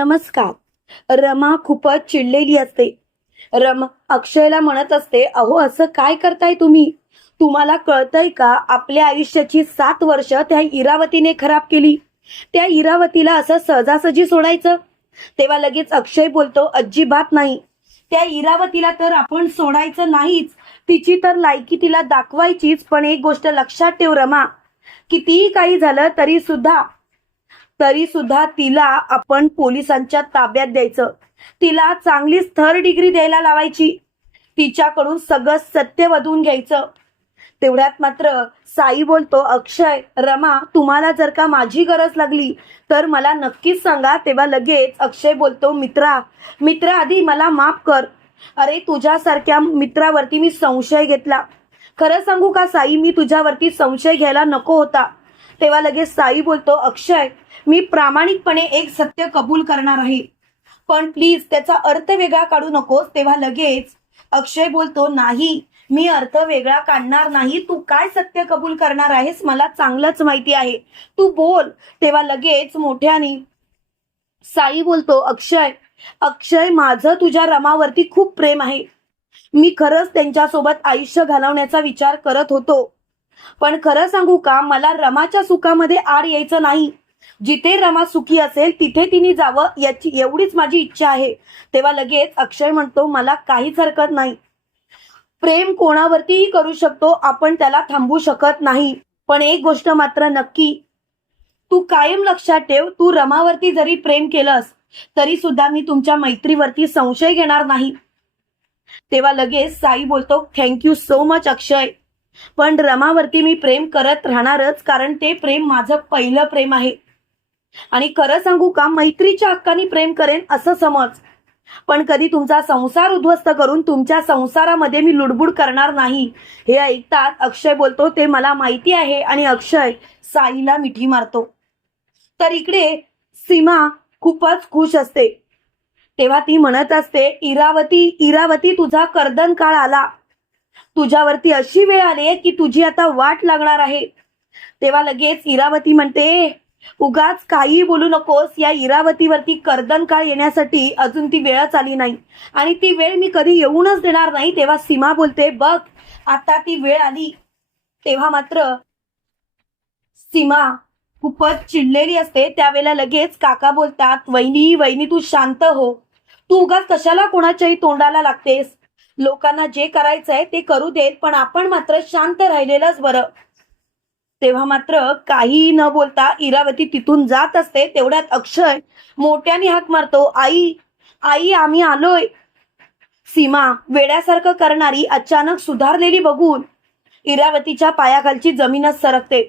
नमस्कार. रमा खूपच चिडलेली असते. रमा अक्षयला म्हणत असते अहो असं काय करताय तुम्ही? तुम्हाला कळतंय का आपल्या आयुष्याची सात वर्ष त्या इरावतीने खराब केली? त्या इरावतीला असं सहजासहजी सोडायचं? तेव्हा लगेच अक्षय बोलतो अजिबात नाही. त्या इरावतीला तर आपण सोडायचं नाहीच. तिची तर लायकी तिला दाखवायचीच. पण एक गोष्ट लक्षात ठेव रमा. कितीही काही झालं तरी सुद्धा तरी सुद्धा तिला आपण पोलिसांच्या ताब्यात द्यायचं. तिला चांगलीच थर्ड डिग्री द्यायला लावायची. तिच्याकडून सगळं सत्य वधून घ्यायचं. तेवढ्यात मात्र साई बोलतो अक्षय रमा तुम्हाला जर का माझी गरज लागली तर मला नक्कीच सांगा. तेव्हा लगेच अक्षय बोलतो मित्रा मित्रा आधी मला माफ कर. अरे तुझ्यासारख्या मित्रावरती मी संशय घेतला. खरं सांगू का साई मी तुझ्यावरती संशय घ्यायला नको होता. तेव्हा लगेच साई बोलतो अक्षय मी प्रामाणिकपणे एक सत्य कबूल करणार आहे. पण प्लीज त्याचा अर्थ वेगळा काढू नकोस. तेव्हा लगेच अक्षय बोलतो नाही मी अर्थ वेगळा काढणार नाही. तू काय सत्य कबूल करणार आहेस? मला चांगलंच माहिती आहे. तू बोल. तेव्हा लगेच मोठ्याने साई बोलतो अक्षय अक्षय माझं तुझ्या रमावरती खूप प्रेम आहे. मी खरंच त्यांच्यासोबत आयुष्य घालवण्याचा विचार करत होतो. पण खरं सांगू का मला रमाच्या सुखामध्ये आड यायचं नाही. जिथे रमा सुखी असेल तिथे तिने जावं याची एवढीच माझी इच्छा आहे. तेव्हा लगेच अक्षय म्हणतो मला काहीच हरकत नाही. प्रेम कोणावरतीही करू शकतो आपण त्याला थांबू शकत नाही. पण एक गोष्ट मात्र नक्की तू कायम लक्षात ठेव तू रमावरती जरी प्रेम केलंस तरी सुद्धा मी तुमच्या मैत्रीवरती संशय घेणार नाही. तेव्हा लगेच साई बोलतो थँक्यू सो मच अक्षय. पण रमावरती मी प्रेम करत राहणारच कारण ते प्रेम माझं पहिलं प्रेम आहे. आणि खरं सांगू का मैत्रीच्या हक्काने प्रेम करेन असं समज. पण कधी तुमचा संसार उद्ध्वस्त करून तुमच्या संसारामध्ये मी लुडबुड करणार नाही. हे ऐकतात अक्षय बोलतो ते मला माहिती आहे आणि अक्षय साईला मिठी मारतो. तर इकडे सीमा खूपच खुश असते. तेव्हा ती म्हणत असते इरावती इरावती तुझा कर्दन काळ आला. तुझ्यावरती अशी वेळ आली आहे की तुझी आता वाट लागणार आहे. तेव्हा लगेच इरावती म्हणते उगाच काही बोलू नकोस या इरावतीवरती कर्दन काळ येण्यासाठी अजून ती वेळच आली नाही. आणि ती वेळ मी कधी येऊनच देणार नाही. तेव्हा सीमा बोलते बघ आता ती वेळ आली. तेव्हा मात्र सीमा खूपच चिडलेली असते. त्यावेळेला लगेच काका बोलतात वहिनी वहिनी तू शांत हो. तू उगाच कशाला कोणाच्याही तोंडाला लागतेस? लोकांना जे करायचंय ते करू देत पण आपण मात्र शांत राहिलेलंच बरं. तेव्हा मात्र काहीही न बोलता इरावती तिथून जात असते तेवढ्यात अक्षय मोठ्याने हाक मारतो आई आई आम्ही आलोय. सीमा वेड्यासारखं करणारी अचानक सुधारलेली बघून इरावतीच्या पायाखालची जमीनच सरकते.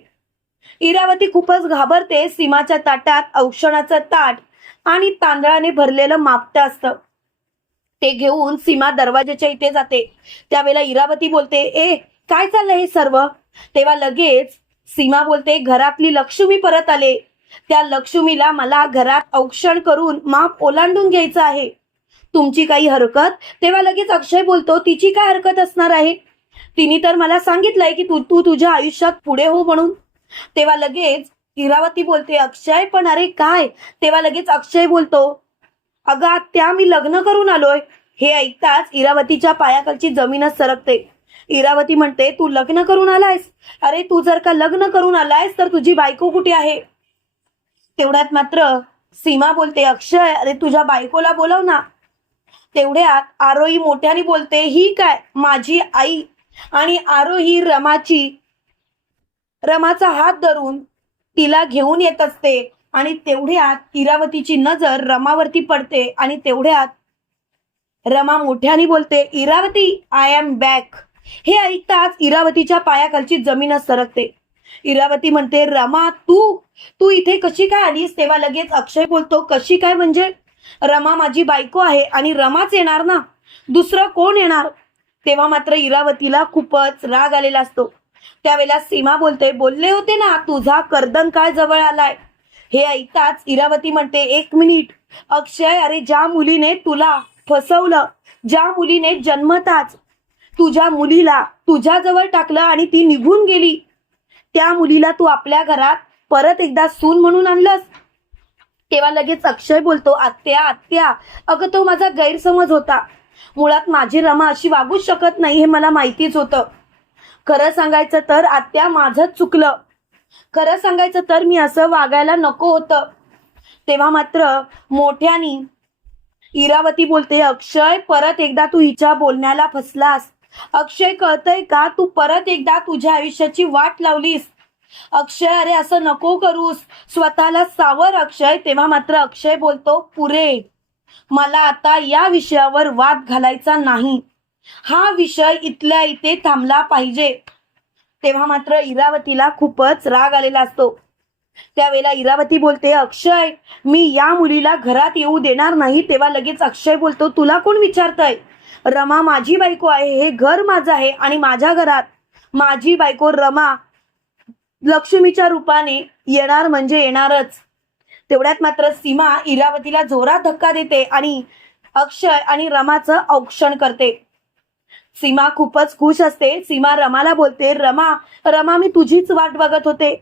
इरावती खूपच घाबरते सीमाच्या ताटात औक्षणाचं ताट आणि तांदळाने भरलेलं मापटं असतं. ते घेऊन सीमा दरवाजाच्या इथे जाते. त्यावेळेला इरावती बोलते ए काय चाललंय हे सर्व? तेव्हा लगेच सीमा बोलते घरातली लक्ष्मी परत आले. त्या लक्ष्मीला मला घरात औक्षण करून माप ओलांडून घ्यायचं आहे. तुमची काही हरकत? तेव्हा लगेच अक्षय बोलतो तिची काय हरकत असणार आहे? तिने तर मला सांगितलंय की तू तू तुझ्या आयुष्यात पुढे हो म्हणून. तेव्हा लगेच इरावती बोलते अक्षय पण अरे काय? तेव्हा लगेच अक्षय बोलतो अगं आत्या मी लग्न करून आलोय. हे ऐकताच इरावतीच्या पायाखालची जमीनच सरकते. इरावती म्हणते तू लग्न करून आलायस? अरे तू जर का लग्न करून आलायस तर तुझी बायको कुठे आहे? तेवढ्यात मात्र सीमा बोलते अक्षय अरे तुझ्या बायकोला बोलव ना. तेवढ्यात आरोही मोठ्याने बोलते ही काय? माझी आई. आणि आरोही रमाची रमाचा हात धरून तिला घेऊन येत असते. आणि तेवढ्यात इरावतीची नजर रमावरती पडते आणि तेवढ्यात रमा मोठ्याने बोलते इरावती आय एम बॅक हे ऐकताच इरावतीच्या पायाखालची जमीनच सरकते. इरावती म्हणते रमा तू तू इथे कशी काय आलीस? तेव्हा लगेच अक्षय बोलतो कशी काय म्हणजे? रमा माझी बायको आहे आणि रमाच येणार ना? दुसरं कोण येणार? तेव्हा मात्र इरावतीला खूपच राग आलेला असतो. त्यावेळेला सीमा बोलते बोलले होते ना तुझा कर्दन काळ जवळ आलाय? हे ऐकताच इरावती म्हणते एक मिनिट. अक्षय अरे ज्या मुलीने तुला फसवलं ज्या मुलीने जन्मताच तुझ्या मुलीला तुझ्याजवळ टाकलं आणि ती निघून गेली त्या मुलीला तू आपल्या घरात परत एकदा सून म्हणून आणलंस? तेव्हा लगेच अक्षय बोलतो आत्या आत्या अगं तो माझा गैरसमज होता. मुळात माझी रमा अशी वागूच शकत नाही हे मला माहितीच होतं. खरं सांगायचं तर आत्या माझंच चुकलं. खरं सांगायचं तर मी असं वागायला नको होतं. तेव्हा मात्र मोठ्यानी इरावती बोलते अक्षय परत एकदा तू हिच्या बोलण्याला फसलास. अक्षय कळतय का? तू परत एकदा तुझ्या आयुष्याची वाट लावलीस. अक्षय अरे असं नको करूस. स्वतःला सावर अक्षय. तेव्हा मात्र अक्षय बोलतो पुरे मला आता या विषयावर वाद घालायचा नाही. हा विषय इथल्या इथे थांबला पाहिजे. तेव्हा मात्र इरावतीला खूपच राग आलेला असतो. त्यावेळेला इरावती बोलते अक्षय मी या मुलीला घरात येऊ देणार नाही. तेव्हा लगेच अक्षय बोलतो तुला कोण विचारतय? रमा माझी बायको आहे हे घर माझं आहे आणि माझ्या घरात. माझी बायको रमा लक्ष्मीच्या रूपाने येणार म्हणजे येणारच. तेवढ्यात मात्र सीमा इरावतीला जोरात धक्का देते आणि अक्षय आणि रमाचं औक्षण करते. सीमा खूपच खुश असते. सीमा रमाला बोलते रमा रमा मी तुझीच वाट बघत होते.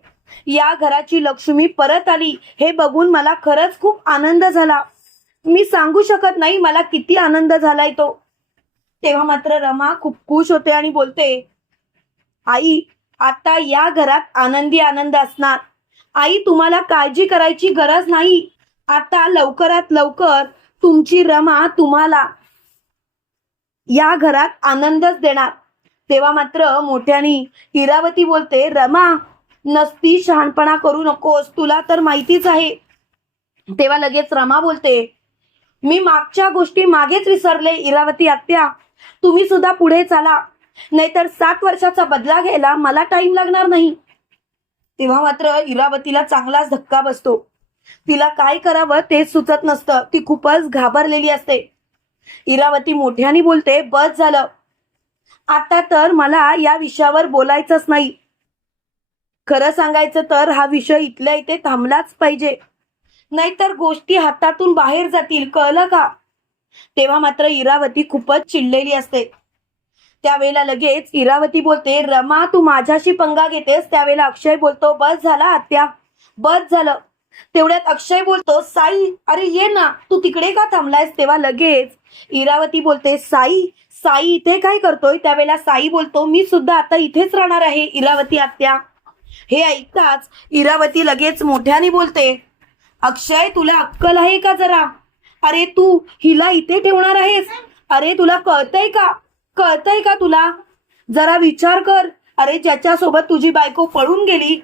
या घराची लक्ष्मी परत आली. हे बघून मला खरंच खूप आनंद झाला. मी सांगू शकत नाही मला किती आनंद झालाय तो. तेव्हा मात्र रमा खूप खुश होते आणि बोलते आई आता या घरात आनंदी आनंद असणार. आई तुम्हाला काळजी करायची गरज नाही. आता लवकरात लवकर तुमची रमा तुम्हाला या घरात आनंदच देणार. तेव्हा मात्र मोठ्यानी इरावती बोलते रमा नसती शहाणपणा करू नकोस तुला तर माहितीच आहे. तेव्हा लगेच रमा बोलते मी मागच्या गोष्टी मागेच विसरले इरावती आत्या. तुम्ही सुद्धा पुढे चाला. नाहीतर सात वर्षाचा बदला घ्यायला मला टाइम लागणार नाही. तेव्हा मात्र इरावतीला चांगलाच धक्का बसतो. तिला काय करावं तेच सुचत नसतं. ती खूपच घाबरलेली असते. इरावती मोठ्याने बोलते बस झालं. आता तर मला या विषयावर बोलायचंच नाही. खरं सांगायचं तर हा विषय इथल्या इथे थांबलाच पाहिजे. नाहीतर गोष्टी हातातून बाहेर जातील कळलं का? तेव्हा मात्र इरावती खूपच चिडलेली असते. त्यावेळेला लगेच इरावती बोलते रमा तू माझ्याशी पंगा घेतेस. त्यावेळेला अक्षय बोलतो बस झाला आत्या. बस झालं. तेवढ्यात अक्षय बोलतो साई अरे ये ना तू तिकडे का थांबलायस तेव्हा लगेच? इरावती बोलते साई साई इथे काय करतोय? त्यावेळेला साई बोलतो मी सुद्धा आता इथेच राहणार आहे इरावती आत्या. हे ऐकताच इरावती लगेच मोठ्याने बोलते अक्षय तुला अक्कल आहे का जरा? अरे तू हिला इथे ठेवणार आहेस? अरे तुला कळतंय का? कळतंय का तुला? जरा विचार कर. अरे ज्याच्यासोबत तुझी बायको पळून गेली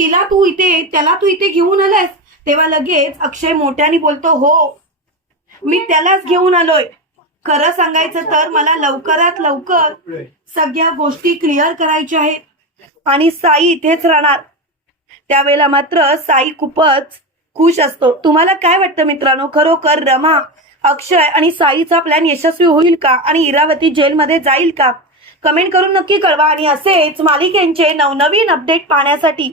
तिला तू इथे त्याला तू इथे घेऊन आलास तेव्हा लगेच अक्षय मोठ्याने बोलतो हो मी त्यालाच घेऊन आलोय. खरं सांगायचं तर मला लवकरात लवकर सगळ्या गोष्टी क्लिअर करायच्या आहेत. आणि साई इथेच राहणार. त्यावेळेला मात्र साई खूपच खुश असतो. तुम्हाला काय वाटतं मित्रांनो? खरोखर रमा अक्षय आणि साईचा प्लॅन यशस्वी होईल का? आणि इरावती जेलमध्ये जाईल का? कमेंट करून नक्की कळवा. आणि असेच मालिकेंचे नवनवीन अपडेट पाहण्यासाठी